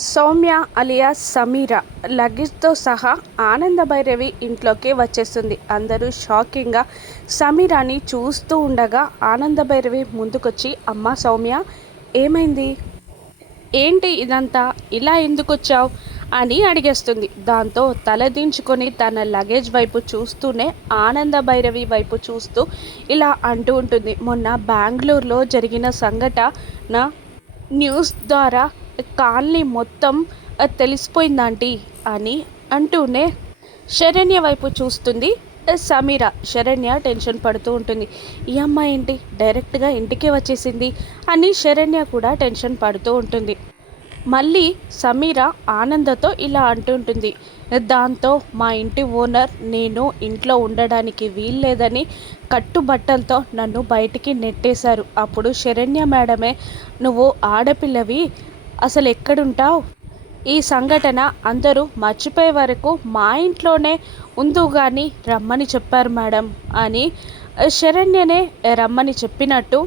Soumya alias Sameera లగేజ్తో సహా ఆనందభైరవి ఇంట్లోకి వచ్చేస్తుంది. అందరూ షాకింగ్గా సమీరాని చూస్తూ ఉండగా ఆనందభైరవి ముందుకొచ్చి, అమ్మ సౌమ్య, ఏమైంది, ఏంటి ఇదంతా, ఇలా ఎందుకొచ్చావు అని అడిగేస్తుంది. దాంతో తలదించుకొని తన లగేజ్ వైపు చూస్తూనే ఆనందభైరవి వైపు చూస్తూ ఇలా అంటూ ఉంటుంది, మొన్న బెంగళూరులో జరిగిన సంఘటన న్యూస్ ద్వారా కాలనీ మొత్తం తెలిసిపోయిందాంటీ అని అంటూనే శరణ్య వైపు చూస్తుంది సమీర. శరణ్య టెన్షన్ పడుతూ ఉంటుంది. ఈ అమ్మాయి ఏంటి డైరెక్ట్గా ఇంటికే వచ్చేసింది అని శరణ్య కూడా టెన్షన్ పడుతూ ఉంటుంది. మళ్ళీ సమీర ఆనందతో ఇలా అంటుంటుంది, దాంతో మా ఇంటి ఓనర్ నేను ఇంట్లో ఉండడానికి వీల్లేదని కట్టుబట్టలతో నన్ను బయటికి నెట్టేశారు. అప్పుడు శరణ్య మేడమే, నువ్వు ఆడపిల్లవి, అసలు ఎక్కడుంటావు, ఈ సంఘటన అందరూ మర్చిపోయే వరకు మా ఇంట్లోనే ఉందు కానీ రమ్మని చెప్పారు మేడం అని శరణ్యనే రమ్మని చెప్పినట్టు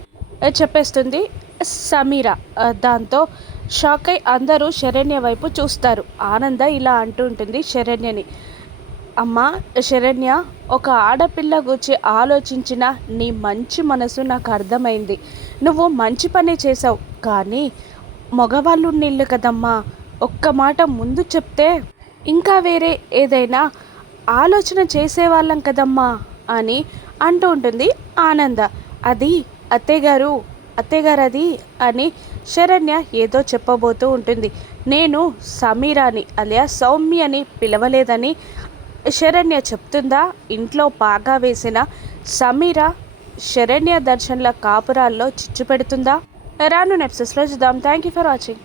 చెప్పేస్తుంది సమీర. దాంతో షాక్ అయి అందరూ శరణ్య వైపు చూస్తారు. ఆనంద ఇలా అంటూ ఉంటుంది శరణ్యని, అమ్మ శరణ్య, ఒక ఆడపిల్ల గురించి ఆలోచించిన నీ మంచి మనసు నాకు అర్థమైంది. నువ్వు మంచి పనే చేసావు, కానీ మగవాళ్ళు నీళ్ళు కదమ్మా, ఒక్క మాట ముందు చెప్తే ఇంకా వేరే ఏదైనా ఆలోచన చేసేవాళ్ళం కదమ్మా అని అంటూ ఉంటుంది ఆనంద. అది అత్తయ్యగారు, అత్తయ్యగారు అది అని శరణ్య ఏదో చెప్పబోతూ ఉంటుంది. నేను సమీరాని అలియా సౌమ్యని పిలవలేదని శరణ్య చెప్తుందా. ఇంట్లో బాగా వేసిన సమీర శరణ్య దర్శన్ల కాపురాల్లో చిచ్చు పెడుతుందా? రాను ఎపిసోడ్స్లో చూద్దాం. Thank you for watching.